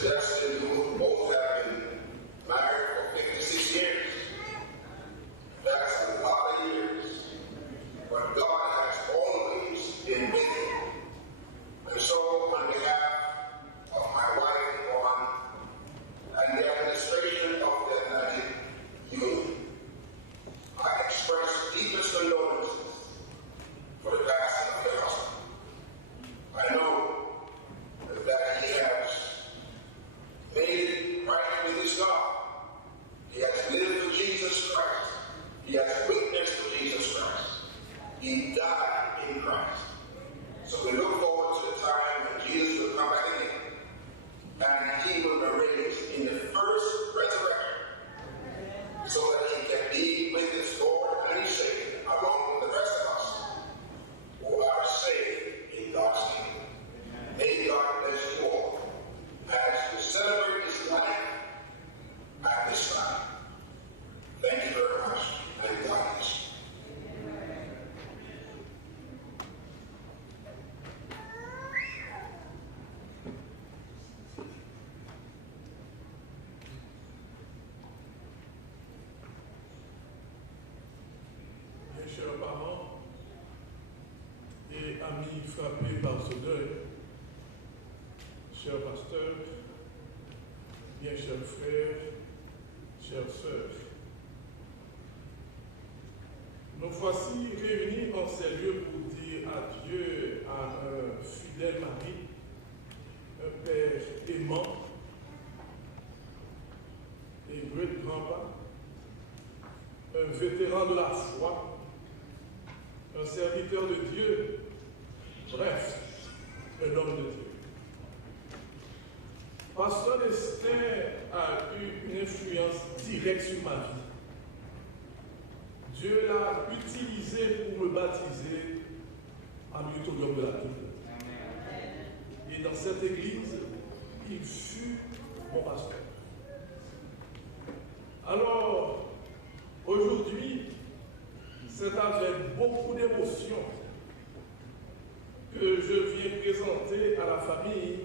Dustin, who both have been married for 56 years. That's a lot of years. But God has always been with you. And so, on behalf of my wife, Yvonne, and the administration of the Atlantic Union, I express deepest condolences for the passing of your husband. I know that he has made it right with his God. He has lived for Jesus Christ. He has witnessed for Jesus Christ. He died in Christ. So we look forward to the time when Jesus will come back again, and he will be raised in the first resurrection, so that he can be with his Lord and his Savior, along with the rest of us who are saved in God's kingdom. May God bless you all as we celebrate his life at this time. Thank you very much, and God bless you. Chers parents et amis frappés par ce deuil, chers pasteurs, bien chers frères, chères sœurs, nous voici réunis en ces lieux pour dire adieu à un fidèle mari, un père aimant et great-grand-père, un vétéran de la foi, un serviteur de Dieu, bref, un homme de Dieu. Pasteur Destin a eu une influence directe sur ma vie. Dieu l'a utilisé pour me baptiser à l'auditorium de la Bible. Et dans cette église, il fut mon pasteur. Alors, aujourd'hui, c'est avec beaucoup d'émotion que je viens présenter à la famille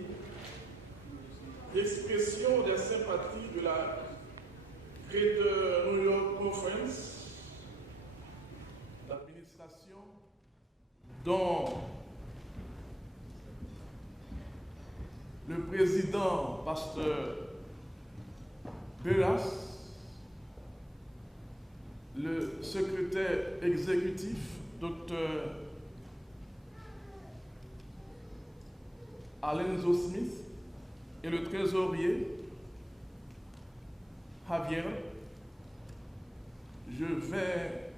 l'expression des sympathies de la Greater New York Conference, l'administration, dont le président, pasteur Beras, le secrétaire exécutif, Dr. Alenzo Smith, et le trésorier, Javier. Je vais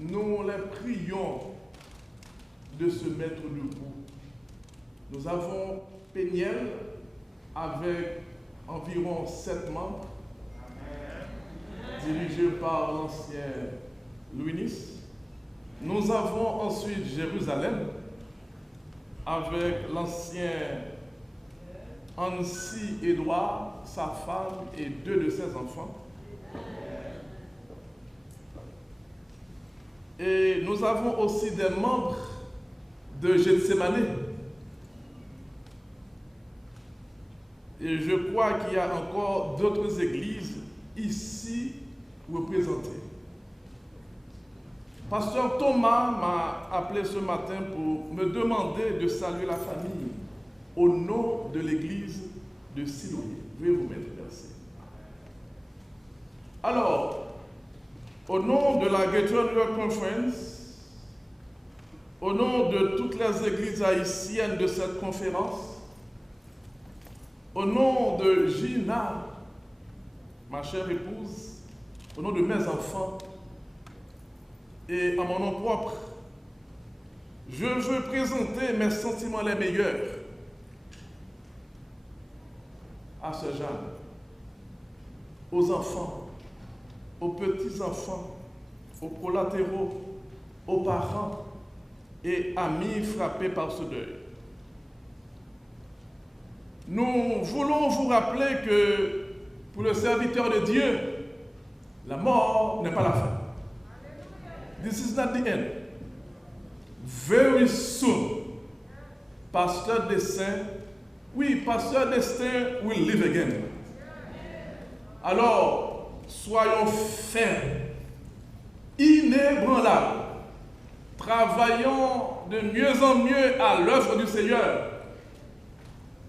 nous les prions de se mettre debout. Nous avons Péniel avec environ 7 membres, dirigés par l'ancien Louis. Nous avons ensuite Jérusalem avec l'ancien Annecy Édouard, sa femme et 2 de ses enfants. Et nous avons aussi des membres de Gethsemane. Et je crois qu'il y a encore d'autres églises ici représentées. Pasteur Thomas m'a appelé ce matin pour me demander de saluer la famille au nom de l'église de Siloé. Veuillez vous mettre, merci. Alors, au nom de la Greater New York Conference, au nom de toutes les églises haïtiennes de cette conférence, au nom de Gina, ma chère épouse, au nom de mes enfants et à mon nom propre, je veux présenter mes sentiments les meilleurs à Sœur Jeanne, aux enfants, aux petits-enfants, aux collatéraux, aux parents et amis frappés par ce deuil. Nous voulons vous rappeler que pour le serviteur de Dieu, la mort n'est pas la fin. This is not the end. Very soon, Pasteur Destin, Pasteur Destin will live again. Alors, soyons fermes, inébranlables, travaillons de mieux en mieux à l'œuvre du Seigneur,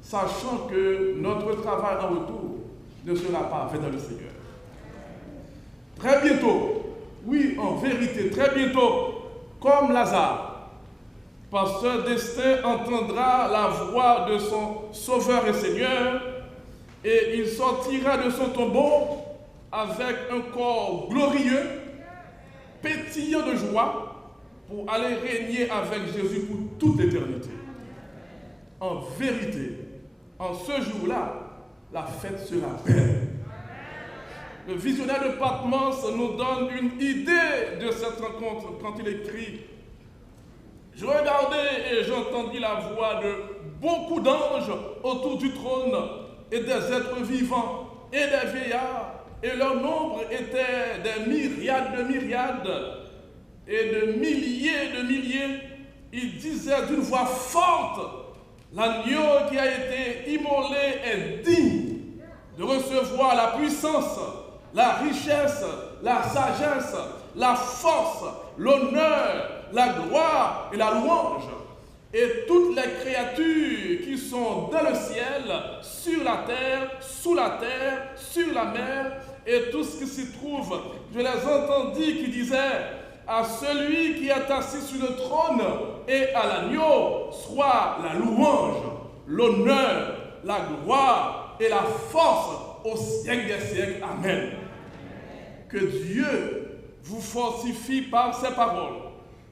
sachant que notre travail en retour ne sera pas fait dans le Seigneur. Très bientôt, en vérité, très bientôt, comme Lazare, Pasteur Destin entendra la voix de son Sauveur et Seigneur et il sortira de son tombeau avec un corps glorieux, pétillant de joie, pour aller régner avec Jésus pour toute l'éternité. En vérité, en ce jour-là, la fête sera belle. Le visionnaire de Patmos nous donne une idée de cette rencontre quand il écrit « Je regardais et j'entendis la voix de beaucoup d'anges autour du trône et des êtres vivants et des vieillards, et leur nombre était des myriades de myriades et de milliers. Ils disaient d'une voix forte, l'agneau qui a été immolé est digne de recevoir la puissance, la richesse, la sagesse, la force, l'honneur, la gloire et la louange. Et toutes les créatures qui sont dans le ciel, sur la terre, sous la terre, sur la mer, et tout ce qui s'y trouve, je les entendis qui disaient à celui qui est assis sur le trône et à l'agneau, soit la louange, l'honneur, la gloire et la force au siècle des siècles. Amen. Que Dieu vous fortifie par ses paroles.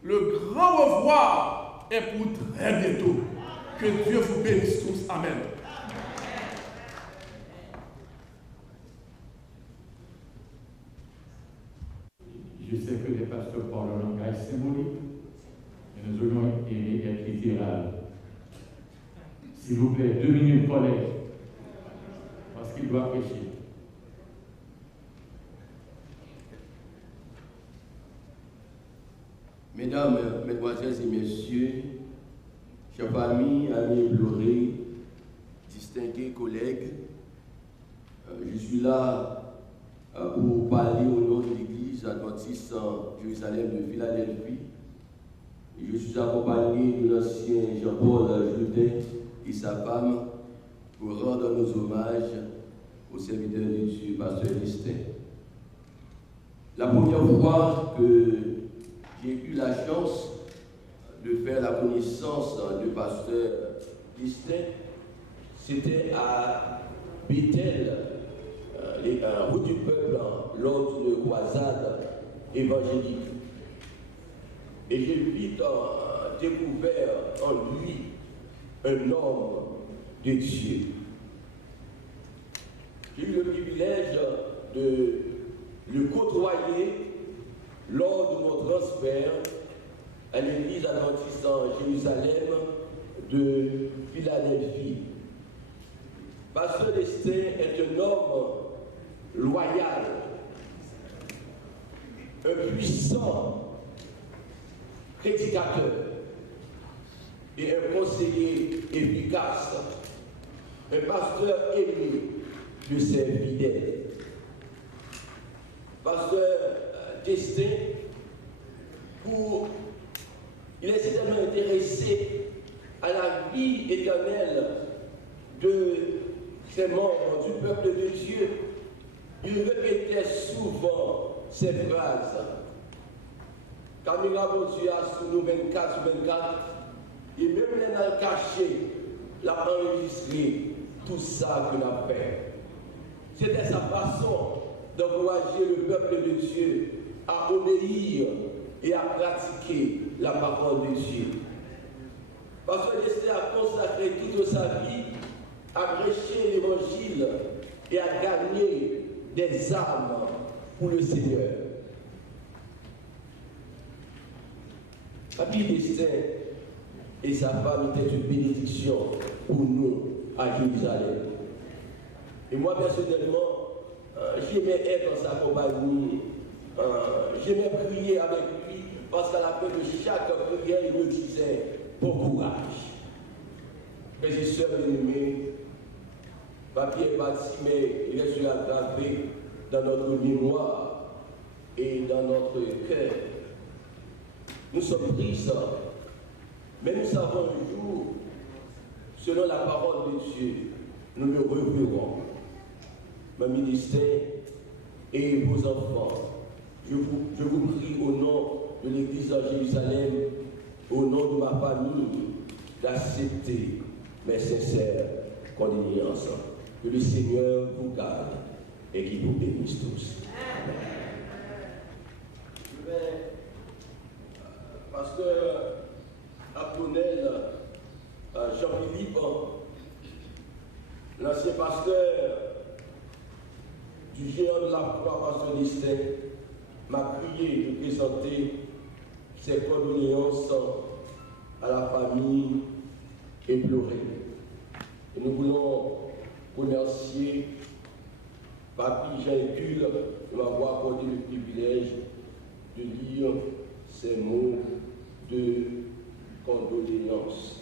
Le grand revoir est pour très bientôt. Que Dieu vous bénisse tous. Amen. Je sais que les pasteurs parlent le langage symbolique, et nous aurions aimé être littéral. S'il vous plaît, 2 minutes, collègue, parce qu'il doit prêcher. Mesdames, Mesdemoiselles et Messieurs, chers familles, amis éplorés, distingués collègues, je suis là pour parler au nom de l'Église adventiste en Jérusalem de Philadelphie. Je suis accompagné de l'ancien Jean-Paul Jourdain et sa femme pour rendre nos hommages au serviteur de Dieu, Pasteur Destin. La première fois que j'ai eu la chance de faire la connaissance de Pasteur Destin, c'était à Bethel, route du peuple, lors d'une croisade évangélique. Et j'ai vite découvert en lui un homme de Dieu. J'ai eu le privilège de le côtoyer lors de mon transfert à l'église adventiste en Jérusalem de Philadelphie. Pasteur Destin est un homme loyal, un puissant prédicateur et un conseiller efficace, un pasteur aimé de ses fidèles. Pasteur Destin, il est certainement intéressé à la vie éternelle de ses membres, du peuple de Dieu. Il répétait souvent ces phrases. Caméra mon Dieu a sous nous 24/24, et même les dans caché, l'a enregistré tout ça que l'a fait. C'était sa façon d'encourager le peuple de Dieu à obéir et à pratiquer la parole de Dieu. Parce que Destin a consacré toute sa vie à prêcher l'évangile et à gagner des âmes pour le Seigneur. Papy Destin et sa femme étaient une bénédiction pour nous à Jérusalem. Et moi, personnellement, j'aimais être dans sa compagnie, j'aimais prier avec lui, parce qu'à la fin de chaque prière, il me disait bon courage. Mes sœurs bien-aimées, Papy est parti, mais il est gravé dans notre mémoire et dans notre cœur. Nous sommes tristes, mais nous savons un jour, selon la parole de Dieu, nous le reverrons. Mes ministères et vos enfants, je vous prie au nom de l'Église de Jérusalem, au nom de ma famille, d'accepter mes sincères condoléances. Que le Seigneur vous garde et qu'il vous bénisse tous. Amen. Pasteur Apollonel Jean-Philippe, l'ancien pasteur du géant de la foi, pasteur Destin, m'a prié de présenter ses condoléances à la famille éplorée. Et nous voulons remercier Papy Jean-Hercule de m'avoir accordé le privilège de lire ces mots de condoléances.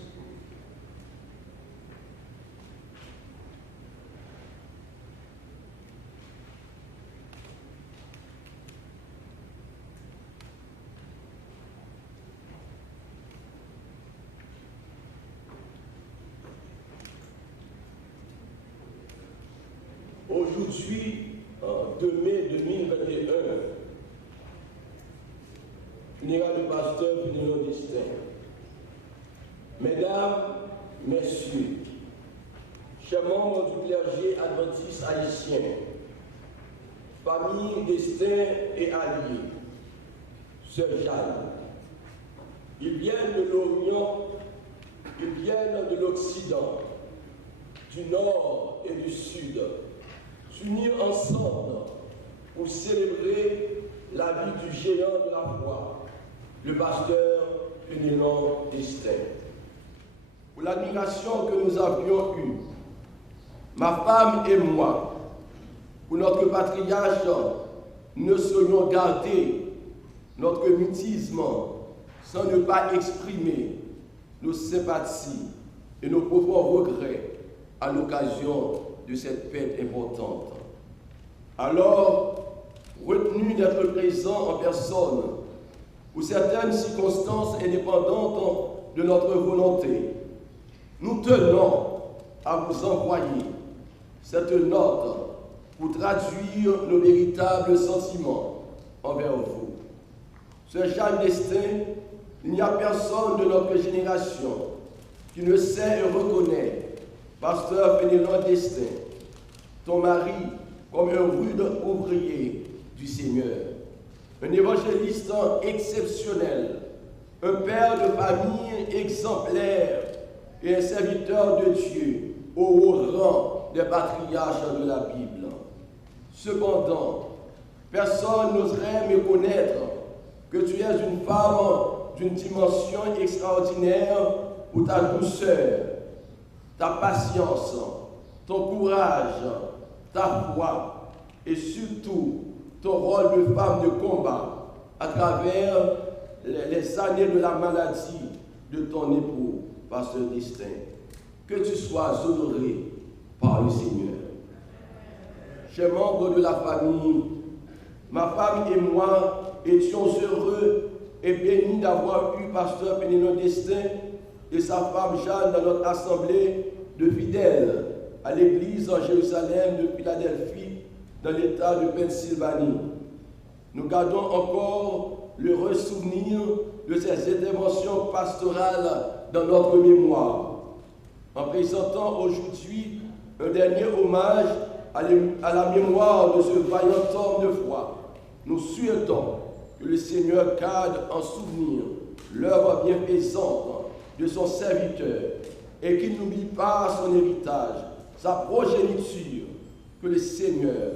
Aujourd'hui, 2 mai 2021, funérailles du pasteur Pénélope Destin. Mesdames, Messieurs, chers membres du clergé adventiste haïtien, famille Destin et alliés, Sœur Jeanne, ils viennent de l'Orient, ils viennent de l'Occident, du Nord et du Sud, s'unir ensemble pour célébrer la vie du géant de la foi, le pasteur Pénélope Destin. Pour l'admiration que nous avions eue, ma femme et moi, pour notre patriarche, nous ne saurions garder notre mutisme sans ne pas exprimer nos sympathies et nos profonds regrets à l'occasion de cette fête importante. Alors, retenu d'être présent en personne pour certaines circonstances indépendantes de notre volonté, nous tenons à vous envoyer cette note pour traduire nos véritables sentiments envers vous. Sœur Jeanne Destin, il n'y a personne de notre génération qui ne sait et reconnaît pasteur Pénélope Destin, ton mari, comme un rude ouvrier du Seigneur, un évangéliste exceptionnel, un père de famille exemplaire et un serviteur de Dieu au haut rang des patriarches de la Bible. Cependant, personne n'oserait méconnaître que tu es une femme d'une dimension extraordinaire pour ta douceur, ta patience, ton courage, ta foi et surtout ton rôle de femme de combat à travers les années de la maladie de ton époux, pasteur Destin. Que tu sois honoré par le Seigneur. Chers membres de la famille, ma femme et moi étions heureux et bénis d'avoir eu pasteur Pénélope Destin et sa femme Jeanne dans notre assemblée de fidèles à l'église en Jérusalem de Philadelphie, dans l'État de Pennsylvanie. Nous gardons encore l'heureux souvenir de ces interventions pastorales dans notre mémoire. En présentant aujourd'hui un dernier hommage à la mémoire de ce vaillant homme de foi, nous souhaitons que le Seigneur garde en souvenir l'œuvre bienfaisante de son serviteur et qu'il n'oublie pas son héritage sa progéniture, que le Seigneur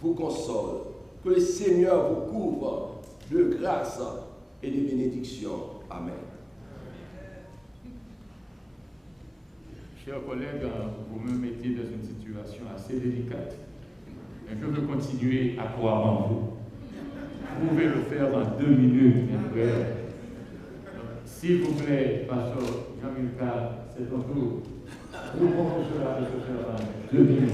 vous console, que le Seigneur vous couvre de grâce et de bénédiction. Amen. Chers collègues, vous me mettez dans une situation assez délicate. Mais je veux continuer à croire en vous. Vous pouvez le faire dans 2 minutes, mes frères. S'il vous plaît, Pasteur Jean-Milka, c'est ton tour. Nous pouvons cela de se faire dans 2 minutes.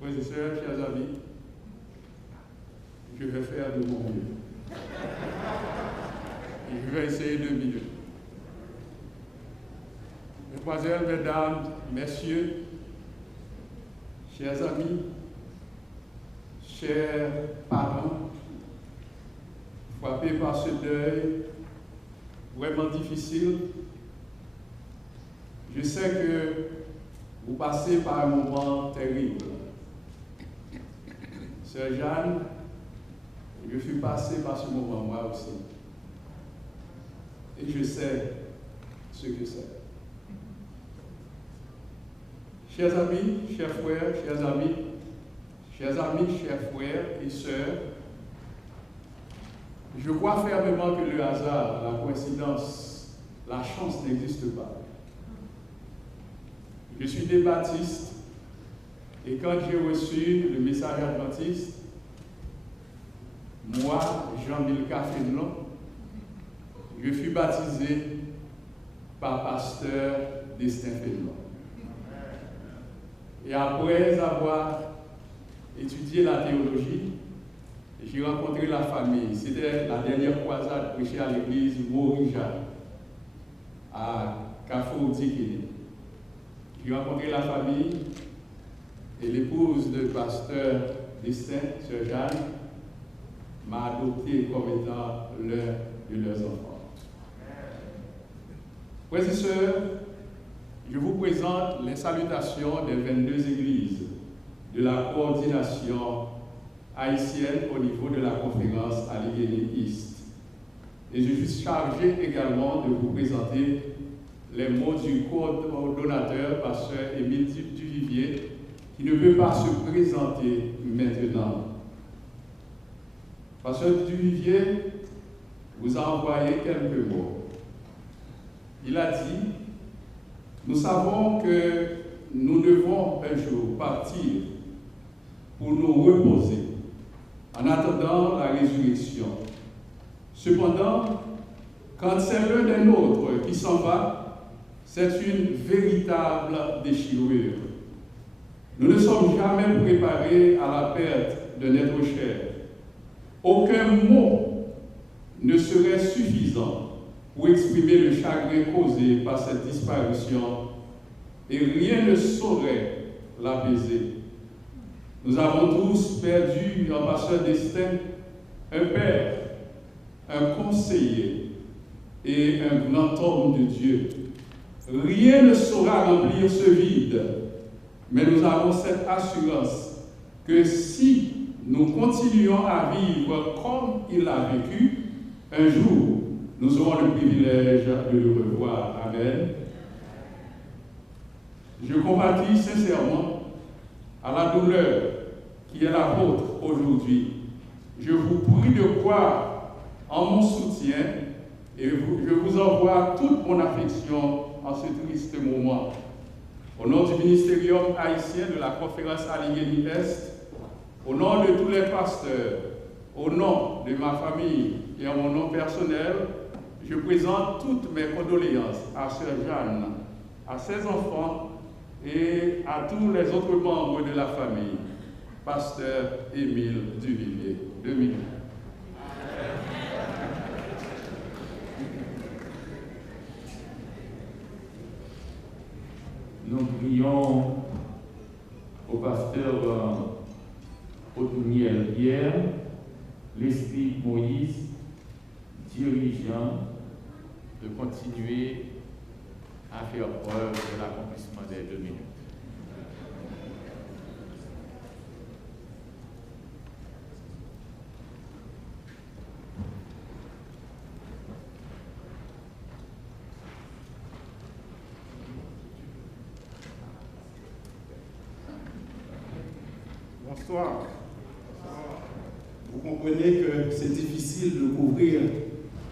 Frères et sœurs, chers amis, je vais faire de mon mieux. Et je vais essayer 2 minutes. Mesdemoiselles, mesdames, messieurs, chers amis, chers parents, frappés par ce deuil vraiment difficile, je sais que vous passez par un moment terrible. Sœur Jeanne, je suis passé par ce moment moi aussi. Et je sais ce que c'est. Chers amis, chers frères, chers amis, chers frères et sœurs, je crois fermement que le hasard, la coïncidence, la chance n'existe pas. Je suis des baptistes et quand j'ai reçu le message adventiste, moi, Jean-Milka Fénelon, je fus baptisé par pasteur Destin Fénelon. Et après avoir étudié la théologie, j'ai rencontré la famille. C'était la dernière croisade prêchée à l'église Morija, à Carrefour-Dikini. J'ai rencontré la famille et l'épouse de pasteur Destin, Sœur Jeanne, m'a adopté comme étant l'un de leurs enfants. Frères et sœurs, je vous présente les salutations des 22 églises de la coordination haïtienne au niveau de la conférence Allegheny East. Et je suis chargé également de vous présenter les mots du coordonnateur, pasteur Émile Duvivier, qui ne peut pas se présenter maintenant. Pasteur Duvivier vous a envoyé quelques mots. Il a dit: nous savons que nous devons un jour partir pour nous reposer en attendant la résurrection. Cependant, quand c'est l'un des nôtres qui s'en va, c'est une véritable déchirure. Nous ne sommes jamais préparés à la perte de notre chair. Aucun mot ne serait suffisant pour exprimer le chagrin causé par cette disparition et rien ne saurait l'apaiser. Nous avons tous perdu un pasteur Destin, un père, un conseiller et un grand homme de Dieu. Rien ne saura remplir ce vide, mais nous avons cette assurance que si nous continuons à vivre comme il a vécu, un jour, nous aurons le privilège de le revoir. Amen. Je compatis sincèrement à la douleur qui est la vôtre aujourd'hui. Je vous prie de croire en mon soutien et je vous envoie toute mon affection en ce triste moment. Au nom du ministérium haïtien de la conférence Allegheny Est, au nom de tous les pasteurs, au nom de ma famille et en mon nom personnel, je présente toutes mes condoléances à Sœur Jeanne, à ses enfants et à tous les autres membres de la famille. Pasteur Émile Duvivier. 2 minutes. Nous prions au pasteur Othniel Pierre, l'esprit Moïse, dirigeant, de continuer à faire preuve de l'accomplissement des 2 minutes. Bonsoir. Vous comprenez que c'est difficile de couvrir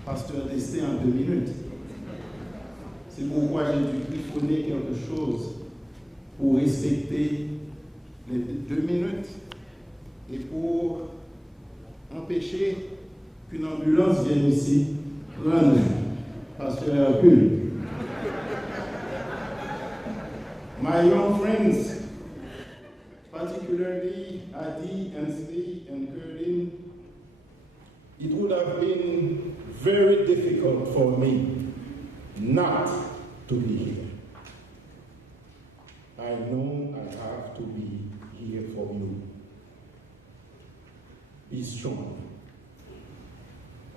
Pasteur Destin en 2 minutes. C'est pourquoi j'ai dû griffonner quelque chose pour respecter les 2 minutes et pour empêcher qu'une ambulance vienne ici prendre Pasteur Hercule. My young friends, particularly Adi and Slee and Curlin, it would have been very difficult for me not to be here. I know I have to be here for you. Be strong.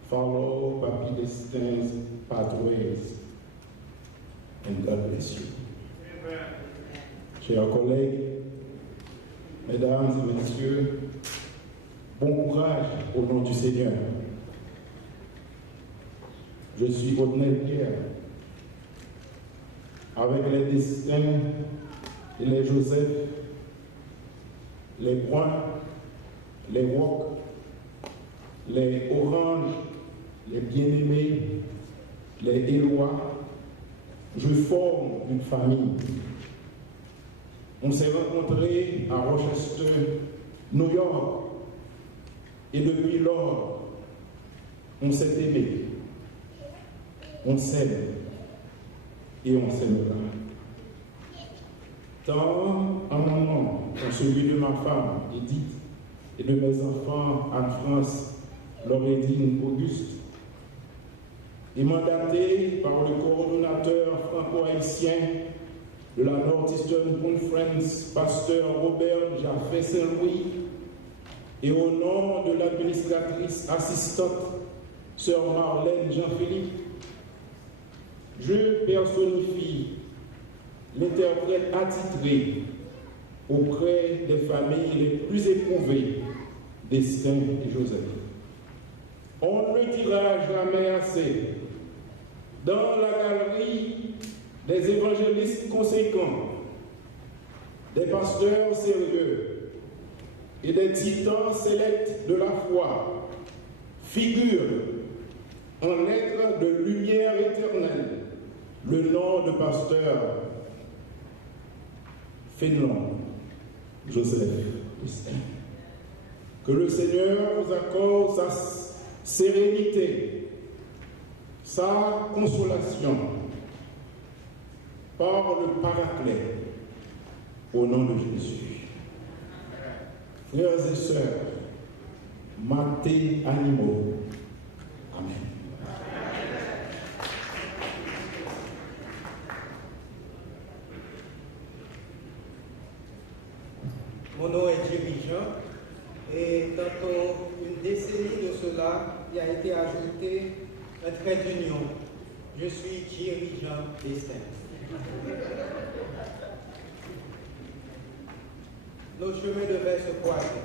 Follow Papi Destin's pathways, and God bless you. Chers collègues, mesdames et messieurs, bon courage au nom du Seigneur. Je suis honnête hier avec les Destins et les Joseph, les Bruns, les Rock, les Orange, les Bien-Aimés, les Éloi. Je forme une famille. On s'est rencontrés à Rochester, New York, et depuis lors, on s'est aimé, on s'aime et on s'aimera. Tant en mon nom, en celui de ma femme, Edith, et de mes enfants, Anne-France, Laurédine, Auguste, et mandaté par le coordonnateur franco-haïtien de la Northeastern Conference, Pasteur Robert Jaffé Saint-Louis, et au nom de l'administratrice assistante, Sœur Marlène Jean-Philippe, je personnifie l'interprète attitré auprès des familles les plus éprouvées, Destin et Joseph. On ne le dira jamais assez. Dans la galerie des évangélistes conséquents, des pasteurs sérieux et des titans sélects de la foi figure en lettres de lumière éternelle le nom de pasteur Fénelon Joseph Destin. Que le Seigneur vous accorde sa sérénité, sa consolation par le Paraclet au nom de Jésus. Frères et sœurs, Maté Animo. Amen. Mon nom est dirigeant et dans une décennie de cela, il a été ajouté un trait d'union. Je suis dirigeant Destin. Nos chemins devaient se croiser.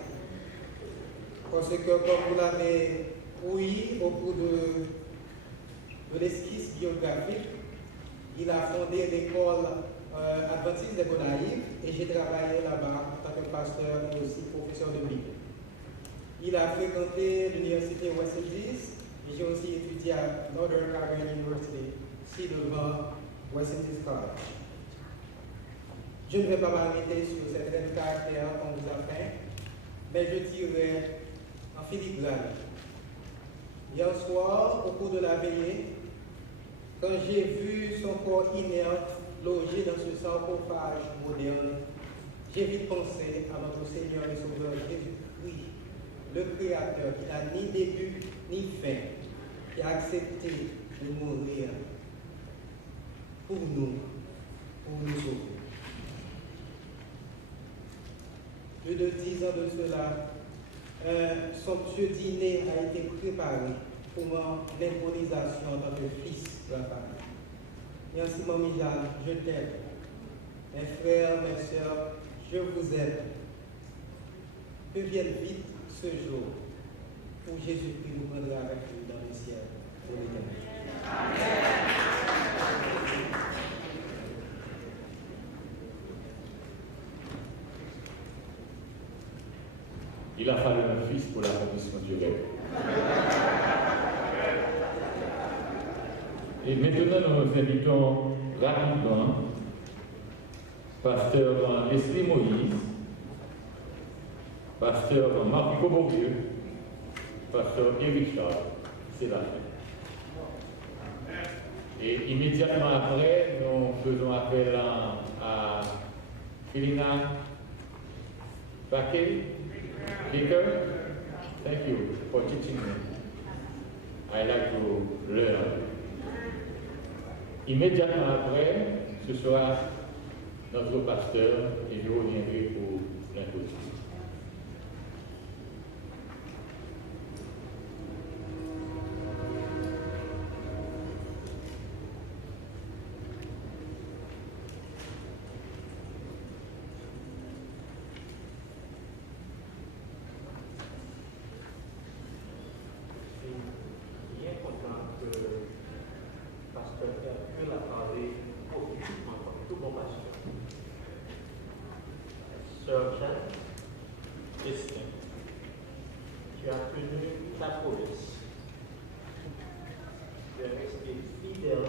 Parce que, comme vous l'avez ouï au cours de l'esquisse biographique, il a fondé l'école adventiste des Gonaïves et j'ai travaillé là-bas en tant que pasteur et aussi professeur de Bible. Il a fréquenté l'université West Indies et j'ai aussi étudié à Northern Ireland University, ici devant West Indies College. Je ne vais pas m'arrêter sur cette traits de caractère qu'on vous a fait, mais je tirerai en filigrane. Hier soir, au cours de la veillée, quand j'ai vu son corps inerte logé dans ce sarcophage moderne, j'ai vite pensé à notre Seigneur et Sauveur Jésus-Christ, le Créateur qui n'a ni début ni fin, qui a accepté de mourir pour nous sauver. Plus de 10 ans de cela, un somptueux dîner a été préparé pour mon intronisation en tant que fils de la famille. Merci, Mamie Jeanne, je t'aime. Mes frères, mes sœurs, je vous aime. Que vienne vite ce jour où Jésus-Christ nous prendra avec lui dans le ciel pour l'éternité. Il a fallu un fils pour l'accomplissement du rêve. Et maintenant, nous invitons rapidement pasteur Leslie Moïse, pasteur Marc Beauvieux, pasteur Éric Charles. C'est la fin. Et immédiatement après, nous faisons appel à Philina Baker. Thank you for teaching me. I like to learn. Immédiatement après, ce sera notre pasteur et je reviendrai pour l'introduction. Tu as tenu ta promesse. Tu es resté fidèle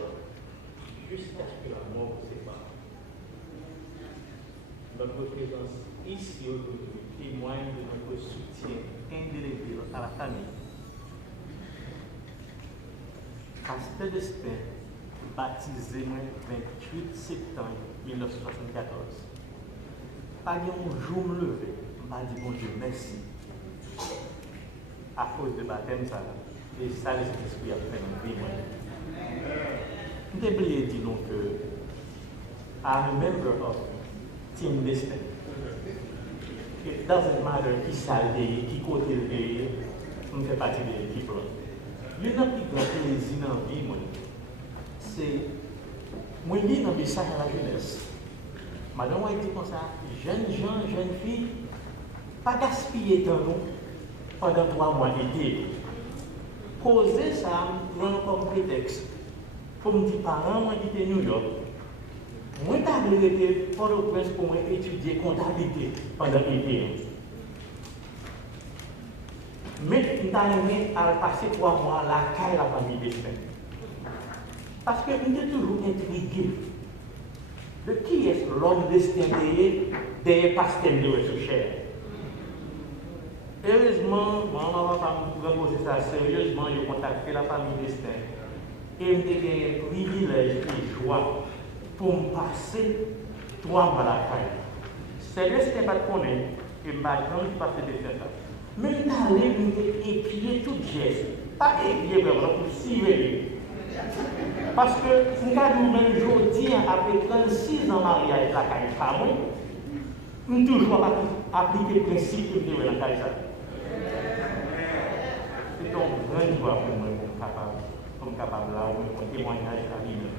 jusqu'à ce que la mort vous sépare. Notre présence ici aujourd'hui témoigne de notre soutien indélébile à la famille. Pasteur Destin, baptisé le 28 septembre 1974. Pas un jour me lever, m'a dit bon Dieu merci. À cause de baptême, ça, et ça, les esprits a fait un vie. Je t'ai oublié de dire donc que I'm a member of Team Destin. It doesn't matter qui ça est, qui côté le est, on fait partie de l'équipe. L'une des plus grands plaisirs dans la vie, c'est moi je lis dans le message à la jeunesse. Madame a dit comme ça, jeunes gens, jeunes filles, pas gaspiller temps pendant 3 mois d'été. Poser ça, prendre comme prétexte. Pour me dire, parents, moi j'étais New York. Moi j'ai été Port-au-Prince pour moi étudier comptabilité pendant l'été. Mais je suis arrivé à passer 3 mois à la caille de la famille Destin. Parce que je suis toujours intrigué de qui est l'homme destiné des pasteurs de recherche. Heureusement, maman va me poser ça sérieusement, j'ai contacté la famille Destin et j'ai eu un privilège et joie pour me passer 3 mois à la caille. C'est Destin pas de connaître et ma grande passer Destin. Mais je suis allé épier tout geste, pas épier vraiment pour cirer. Parce que nous avons même aujourd'hui, après 36 ans de mariage, la caille femme, nous toujours appliqué le principe de la caille. C'est donc une grande joie pour moi, pour capable là, pour témoignage de la Bible.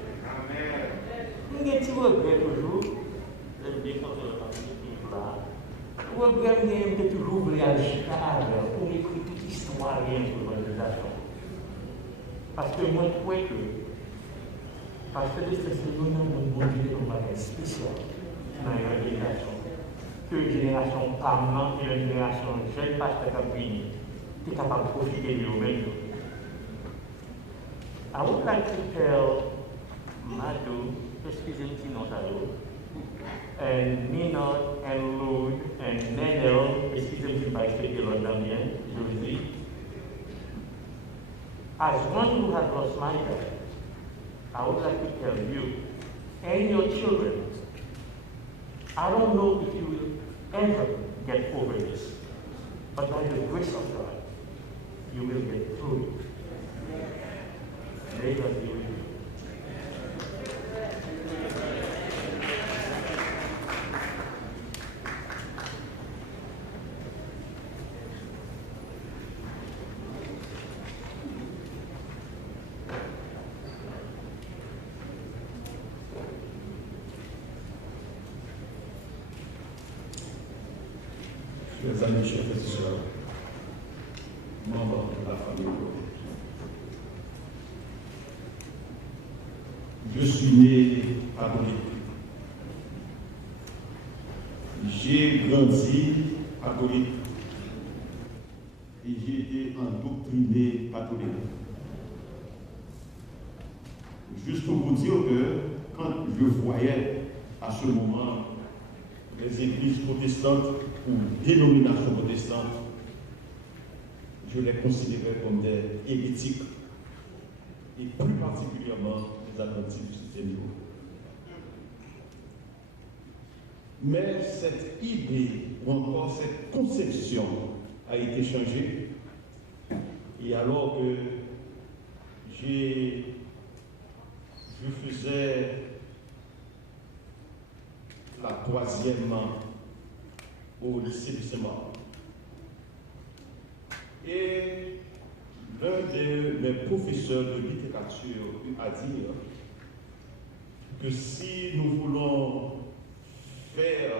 Nous avons petit regret toujours, je me défends de la famille là. Le regret, c'est toujours voulu aller pour écrire toute l'histoire de l'organisation. Parce que moi, je crois que parce que c'est un bagage spécial dans l'organisation. Que une génération parlant et une génération jeune pasteur Cabrini est capable de profiter de eux-mêmes. I would like to tell Madu, excusez-moi si non ça and Nina and Lou and Nenel, excusez-moi si pas expliqué l'ordre bien, je vous dis. As one who has lost my dad, I would like to tell you and your children, I don't know if you will ever get over this, but by the grace of God, you will get through it. May God be with you. Mes amis, chers frères et sœurs, membres de la famille, je suis né à Bolivie. J'ai grandi à Bolivie. endoctrinés, pas tolérés. Juste pour vous dire que quand je voyais à ce moment les églises protestantes ou dénominations protestantes, je les considérais comme des hérétiques, et plus particulièrement les adventistes du 7e jour. Mais cette idée ou encore cette conception a été changée, et alors que je faisais la 3e au lycée du Saint-Marc. Et l'un de mes professeurs de littérature a dit que si nous voulons faire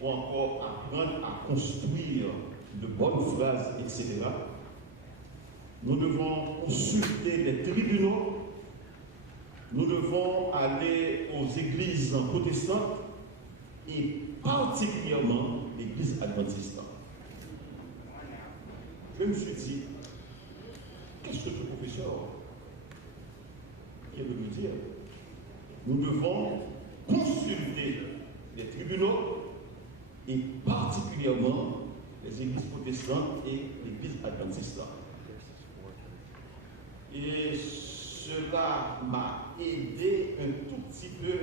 ou encore apprendre à construire de bonnes phrases, etc., nous devons consulter les tribunaux, nous devons aller aux églises protestantes et particulièrement l'église adventiste. Je me suis dit, qu'est-ce que ce professeur vient de nous dire? Nous devons consulter les tribunaux et particulièrement les églises protestantes et l'église adventiste. Et cela m'a aidé un tout petit peu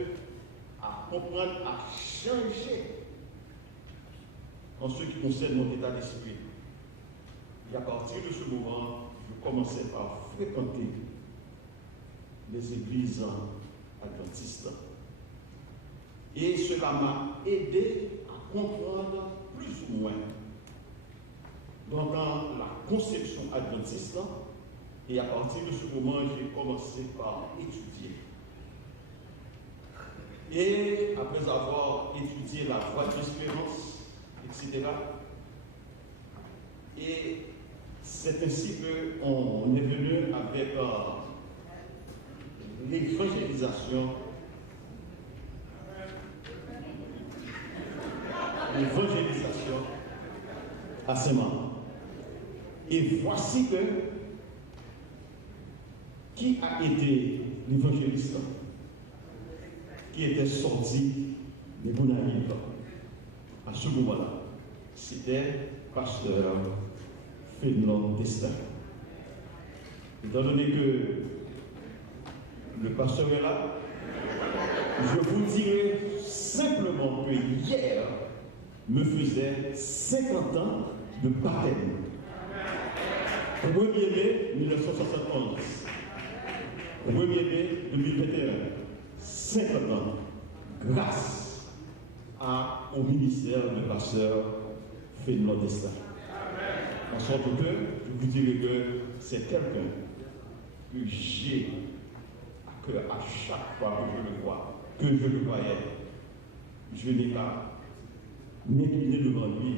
à comprendre, à changer en ce qui concerne mon état d'esprit. Et à partir de ce moment, je commençais par fréquenter les églises adventistes. Et cela m'a aidé à comprendre plus ou moins dans la conception adventiste. Et à partir de ce moment, j'ai commencé par étudier. Et après avoir étudié la voie de l'espérance, etc., et c'est ainsi qu'on est venu avec l'évangélisation à Saint-Marc. Et voici qui a été l'évangéliste qui était sorti des Bonaïves à ce moment-là? C'était pasteur Fénelon Destin. Étant donné que le pasteur est là, je vous dirai simplement que hier me faisait 50 ans de baptême. 1er mai 1971. 1er mai 2021. 50 ans. Grâce au ministère de pasteur Fénelon Destin. En sorte que je vous dirai que c'est quelqu'un que j'ai à cœur à chaque fois que je le voyais. Je n'ai pas m'incliner devant lui.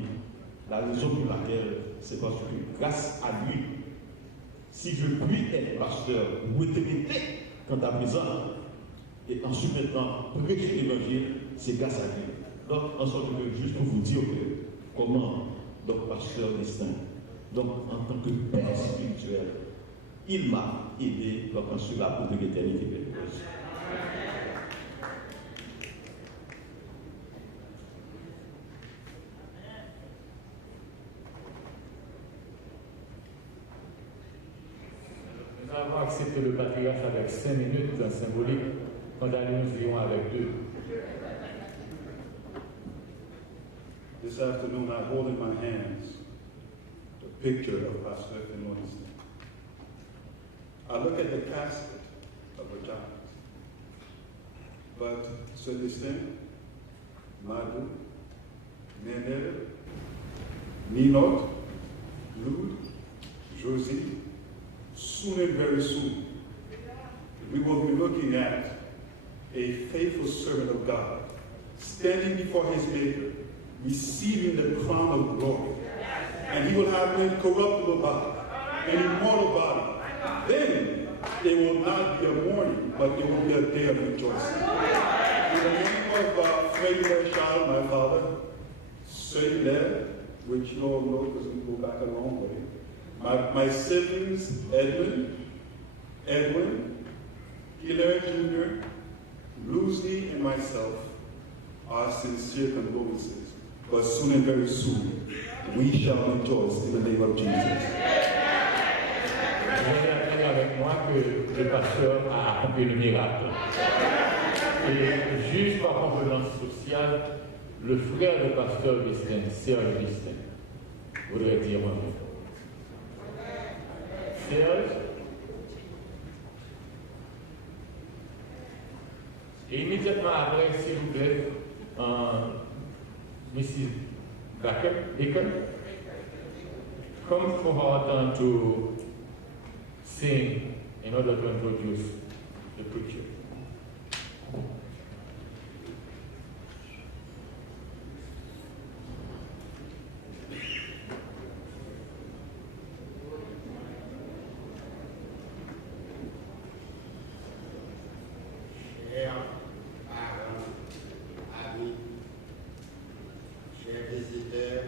La raison pour laquelle, c'est parce que grâce à lui, si je puis être pasteur ou autorité quant à présent, et ensuite maintenant prêcher l'évangile, c'est grâce à lui. Donc, en sorte que, juste pour vous dire que, comment, donc, pasteur Destin, donc, en tant que père spirituel, il m'a aidé dans cela pour de l'éternité bénéfice. Nous avons accepté le patriarche avec 5 minutes en symbolique, quand nous irons avec 2. This afternoon, I hold in my hands the picture of Pastor Fénelon Destin. I look at the casket of a giant, but Sir Destin, Madou, Nenel, Ninot, Lude, Josie, soon and very soon, we will be looking at a faithful servant of God standing before his Maker, receiving the crown of glory. And he will have an incorruptible body, an immortal body. Then it will not be a mourning, but it will be a day of rejoicing. In the name of Freddie Marshall, my father, Sir Hilaire, which you all know because we go back a long way, My siblings, Edwin, Hilaire Jr., Lucy, and myself, our sincere condolences. But soon and very soon, we shall rejoice in the name of Jesus. Vous allez apprendre avec moi que le pasteur a accompli le miracle. Et juste par convenance sociale, le frère du pasteur Justin, Serge Justin, voudrait dire moi-même. Serge, et immédiatement après, s'il vous plaît, Mrs. Bacon, come forward to sing in order to introduce the preacher. Chers parents, amis, chers visiteurs,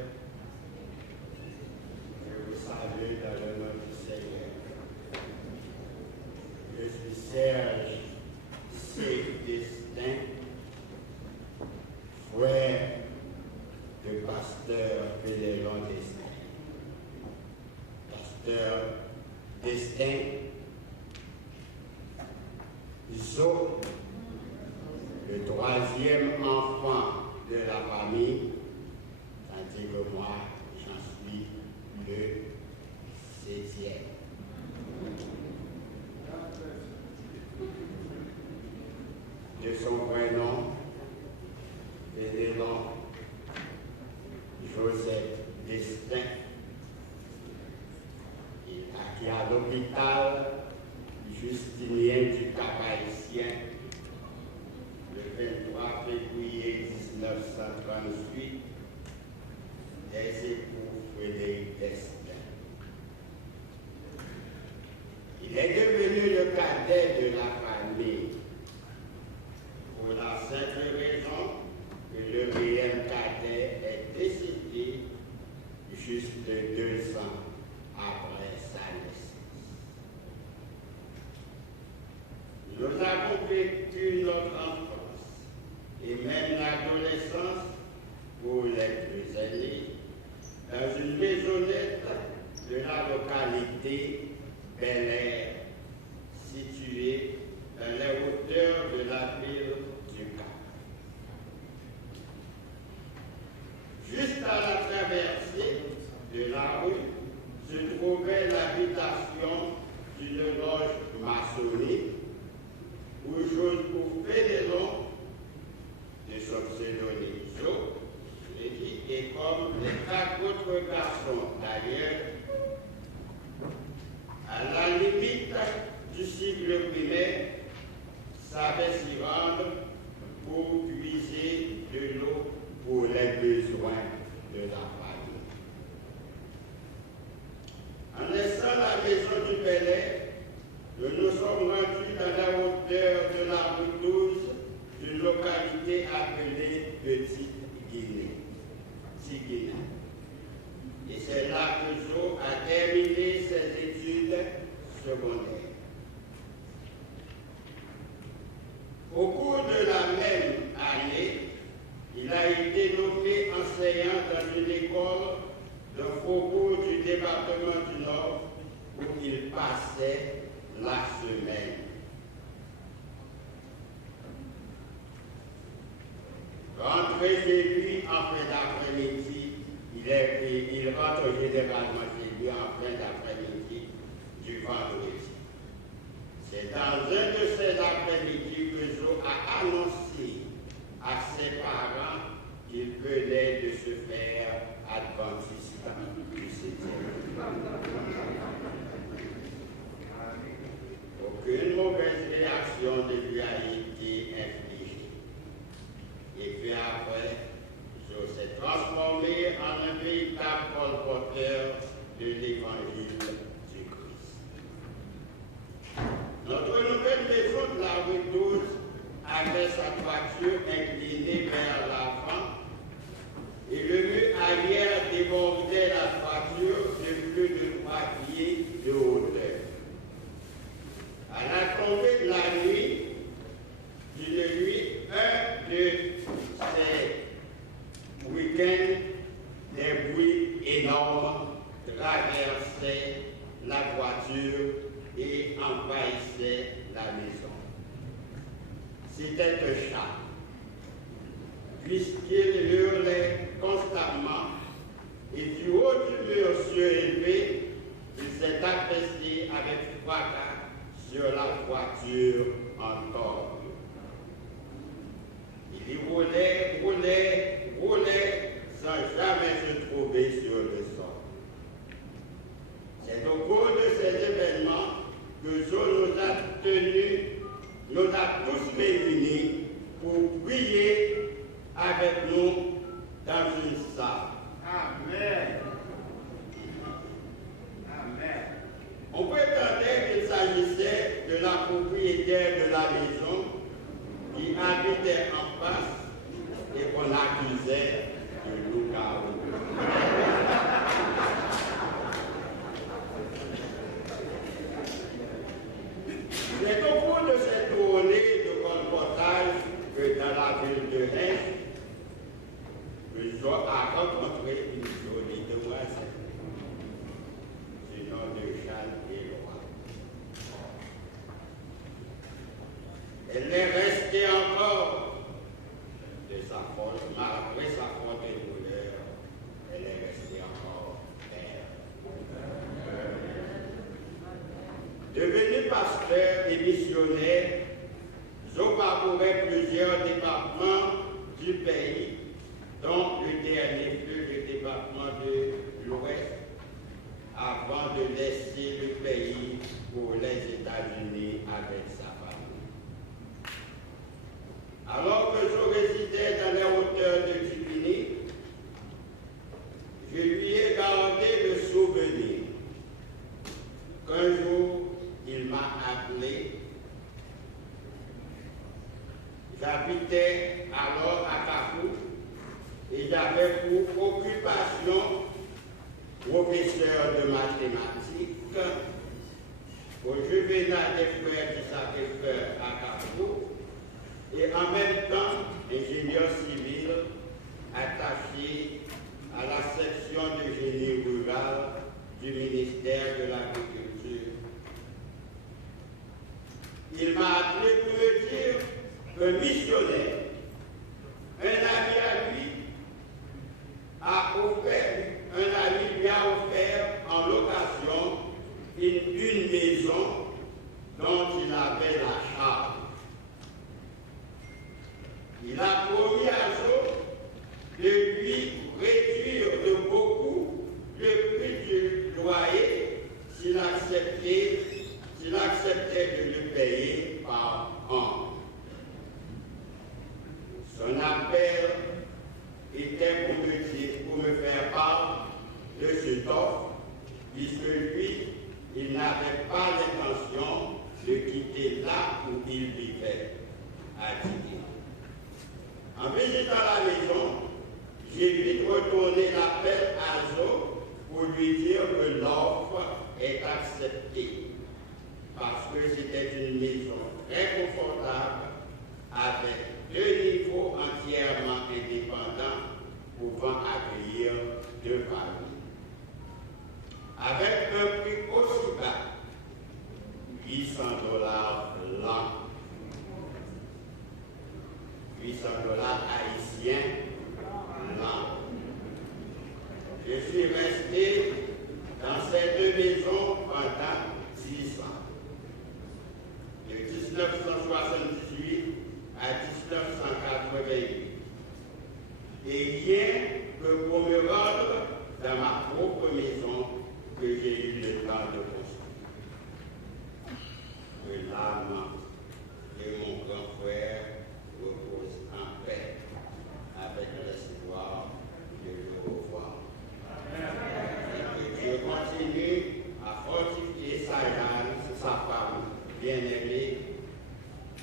je vous salue dans le nom du Seigneur. Je suis Serge Destin, frère du pasteur Pédéron Destin. Pasteur Destin, Zo, le troisième enfant de la famille, tandis que moi, j'en suis le 7e. De son prénom, Pédéron Joseph Destin, il a qui à l'hôpital Justinien du Cap-Haïtien le 23 février 1938 des époux Frédéric Destin. Il est devenu le cadet de la famille pour la simple raison que le réel cadet est décédé juste 2 ans après sa naissance. Nous avons vécu notre enfance et même l'adolescence pour les plus aînés dans une maisonnette de la localité Bel-Air, située dans les hauteurs de la ville du Cap. Juste à la traversée de la rue se trouvait l'habitation d'une loge maçonnique où Pédéron, de son pseudonyme Jo, et comme les 4 autres garçons d'ailleurs, à la limite du cycle primaire, savaient s'y rendre pour puiser de l'eau pour les besoins de la famille. En laissant la maison du Bel-Air, nous nous sommes rendus dans la hauteur de la route 12 d'une localité appelée Petite-Guinée. Et c'est là que Jo a terminé ses études secondaires. Au cours de la même année, il a été nommé enseignant dans une école de faubourg du département du Nord où il passait la semaine. Rentré chez lui en fin d'après-midi, il rentre généralement chez lui en fin d'après-midi du vendredi. C'est dans un de ces après-midi que Jo a annoncé à ses parents qu'il venait de se faire adventiste du 7e. Aucune mauvaise réaction ne lui a été infligée. Et puis après, Jo s'est transformé en un véritable colporteur de l'évangile du Christ. Notre nouvelle maison de la rue 12 avait sa toiture inclinée vers l'avant et le mur arrière débordait la toiture de plus de 3 pieds. envahissait la maison. C'était un chat, puisqu'il hurlait constamment et du haut du mur surélevé, il s'est affaissé avec fracas sur la voiture en corde. Il roulait sans jamais se trouver sur le sol. C'est au cours de ces événements que Dieu nous a tous réunis pour prier avec nous dans une salle. Amen. Amen. On prétendait qu'il s'agissait de la propriétaire de la maison qui habitait en face et qu'on accusait de loup-garou. C'est au cours de cette tournée de colportage que dans la ville de Reims, je a rencontré une jolie demoiselle du nom de Jeanne Éloi. Elle est restée encore de sa force, malgré sa forte douleur, elle est restée encore mère. Devenu pasteur et missionnaire, Zo parcourait plusieurs départements du pays, dont le dernier fut le département de l'Ouest, avant de laisser le pays pour les États-Unis avec sa famille. Alors que je résidais dans les hauteurs de Tupini, je lui ai gardé le souvenir qu'un jour il m'a appelé. J'habitais alors à Kafou et j'avais pour occupation professeur de mathématiques au juvénat des frères du Sacré-Cœur à Kafou et en même temps ingénieur civil attaché à la section de génie rural du ministère de l'Agriculture. Il m'a appelé pour me dire qu'un missionnaire, un ami à lui, lui a offert en location une maison dont il avait la charge. Il a promis à Zo de lui réduire de beaucoup le prix du loyer s'il acceptait de le payer par an. Son appel était pour me faire part de cette offre, puisque lui, il n'avait pas l'intention de quitter là où il vivait, à Tiki. En visitant la maison, j'ai vite retourné l'appel à Zo pour lui dire que l'offre est acceptée, parce que c'était une maison très confortable, avec 2 niveaux entièrement indépendants, pouvant accueillir 2 familles. Avec un prix aussi bas, $800 l'an, $800 haïtiens l'an. Je suis resté dans ces 2 maisons pendant 6 ans. De 1978 à 1988. Et rien que pour me rendre dans ma propre maison que j'ai eu le temps de construire. Que l'âme de mon grand frère repose en paix avec l'espoir de le revoir. Et que Dieu continue à fortifier sa âme, sa femme bien-aimée,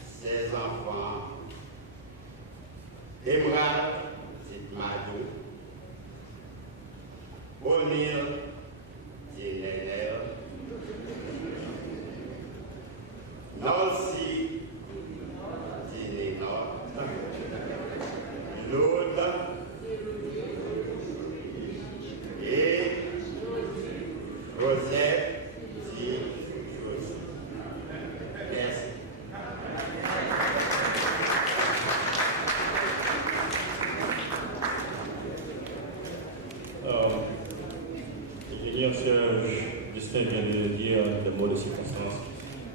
ses enfants, Emerald, c'est Madou, Bonil, c'est Nénel, Nancy, c'est Nénor, Laude, et Rosette, c'est Josie. Seigneur Serge Destin vient de dire des mots de circonstance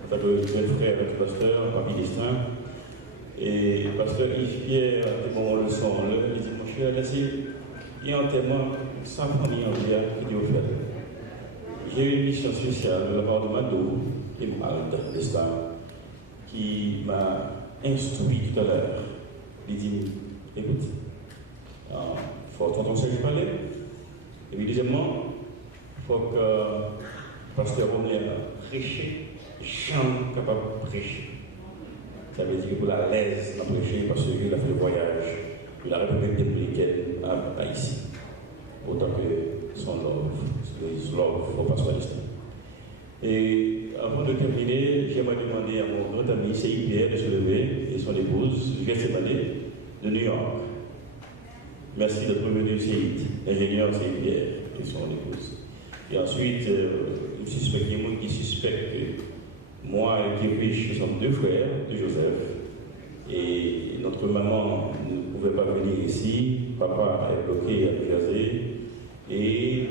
en tant que jeune frère du pasteur, Papi Destin. Et le pasteur Yves Pierre, à mon leçon, il dit, mon cher, il y a un témoin, sans famille en vie qui dit au fait. J'ai eu une mission spéciale de la part de Mado et Malte Destin qui m'a instruit tout à l'heure. Il dit, écoute, il faut entendre ce que je parlais. Et puis deuxièmement, il faut que le pasteur Romer prêche, chante capable de prêcher. Ça veut dire qu'il est à l'aise de prêcher parce qu'il a fait le voyage de la République dominicaine à ici. Autant que son love au pasteur Destin. Et avant de terminer, j'aimerais demander à mon grand ami C.I. Pierre de se lever et son épouse, Gethsemane, de New York. Merci d'être venu, C.I. Ingénieur C.I. Pierre et son épouse. Et ensuite, il y a des gens qui suspectent que moi et Kirich, nous sommes deux frères de Joseph. Et notre maman ne pouvait pas venir ici. Papa est bloqué à New Jersey. Et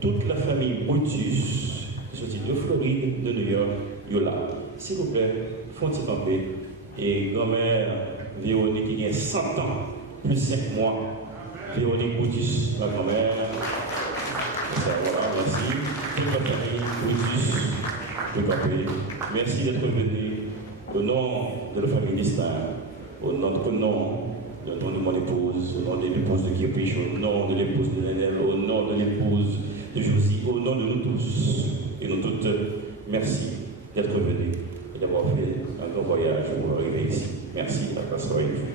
toute la famille Brutus, sortie de Floride, de New York, est là. S'il vous plaît, font-ils camper. Et grand-mère Véronique qui a 100 ans, plus 5 mois. Véronique Brutus, ma grand-mère. Voilà, merci. Toute la famille Brutus de camper. Merci d'être venu au nom de la famille Destin, au nom de mon épouse, au nom de l'épouse de Kirpich, au nom de l'épouse de Nénel, au nom de l'épouse de Josie, au nom de nous tous et nous toutes, merci d'être venus et d'avoir fait un grand voyage pour arriver ici. Merci à Pasteur Yves.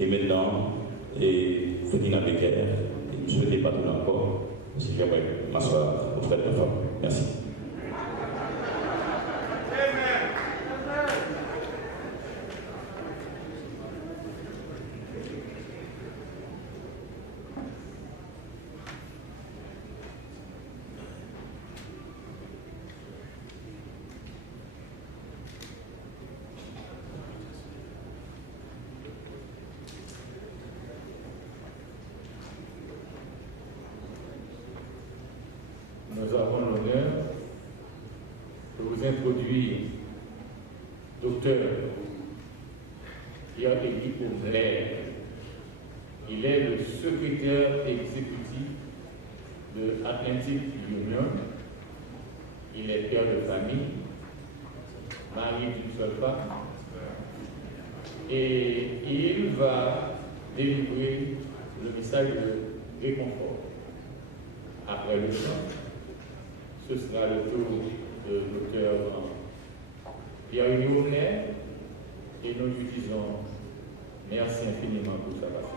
Et maintenant, Ferdinand Becker, et je ne souhaitais pas tout encore, si j'aimerais m'asseoir auprès de la femme. Merci. Nous avons l'honneur de vous introduire Dr. Pierre-Élie Aubert. Il est le secrétaire exécutif de Atlantic Union. Il est père de famille, mari d'une seule femme. Et il va délivrer le message de réconfort. Après le chant, ce sera le tour de Dr. Pierre-Élie Aubert et nous lui disons merci infiniment pour sa patience.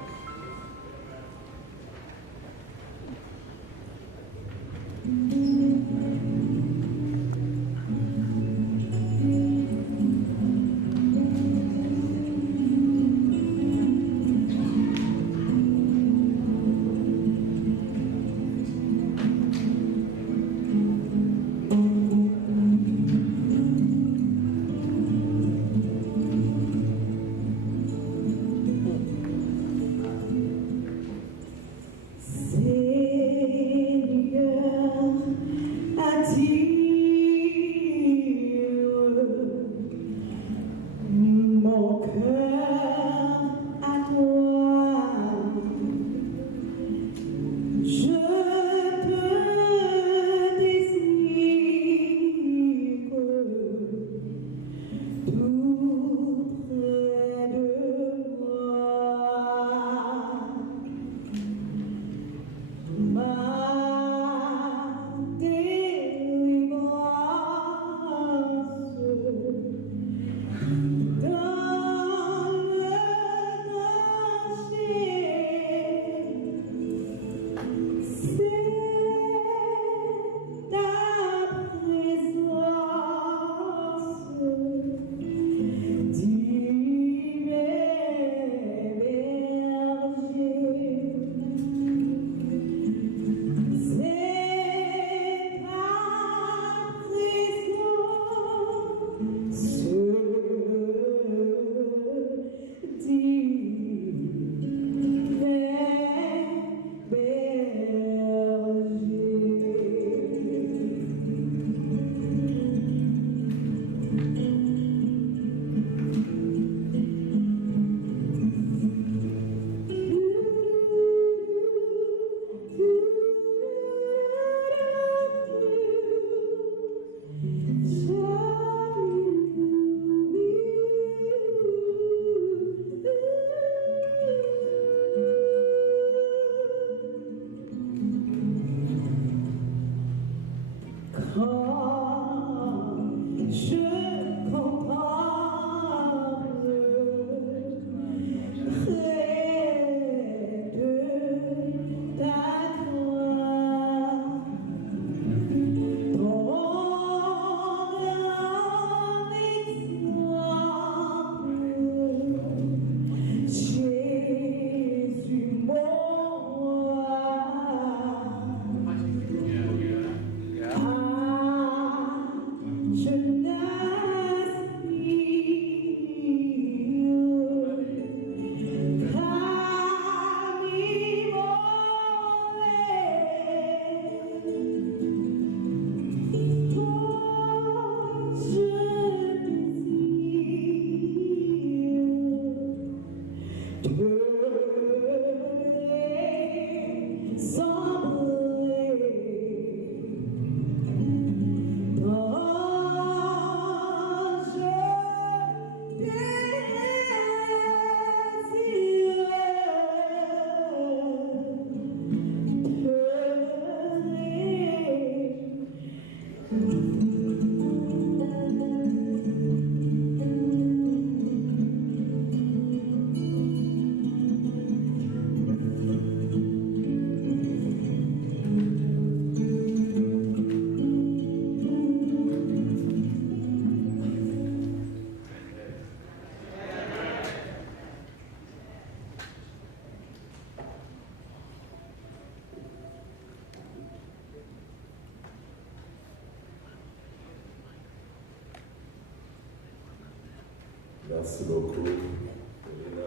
Merci beaucoup, Elena,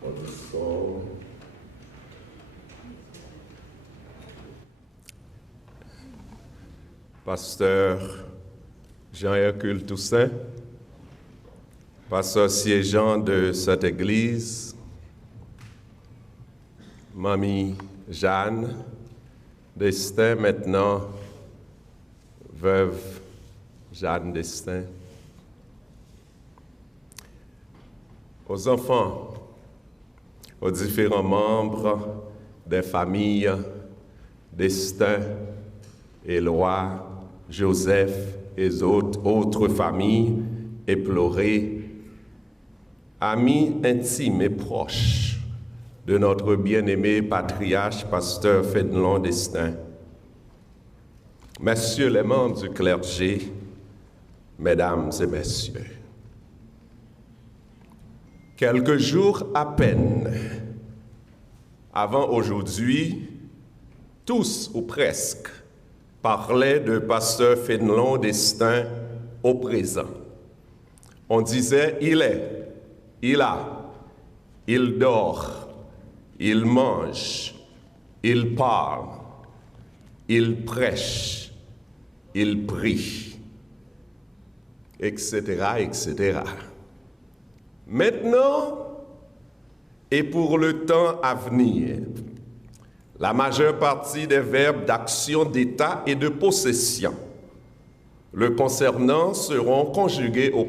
pour le discours. Pasteur Jean-Hercule Toussaint, pasteur siégeant de cette église, Mamie Jeanne Destin, maintenant veuve Jeanne Destin, aux enfants, aux différents membres des familles Destin, Éloi, Joseph et autres familles éplorées, amis intimes et proches de notre bien-aimé patriarche pasteur Fénelon Destin, messieurs les membres du clergé, mesdames et messieurs, quelques jours à peine avant aujourd'hui, tous ou presque parlaient de pasteur Fénelon Destin au présent. On disait il est, il a, il dort, il mange, il parle, il prêche, il prie, etc., etc. Maintenant, et pour le temps à venir, la majeure partie des verbes d'action d'état et de possession le concernant seront conjugués au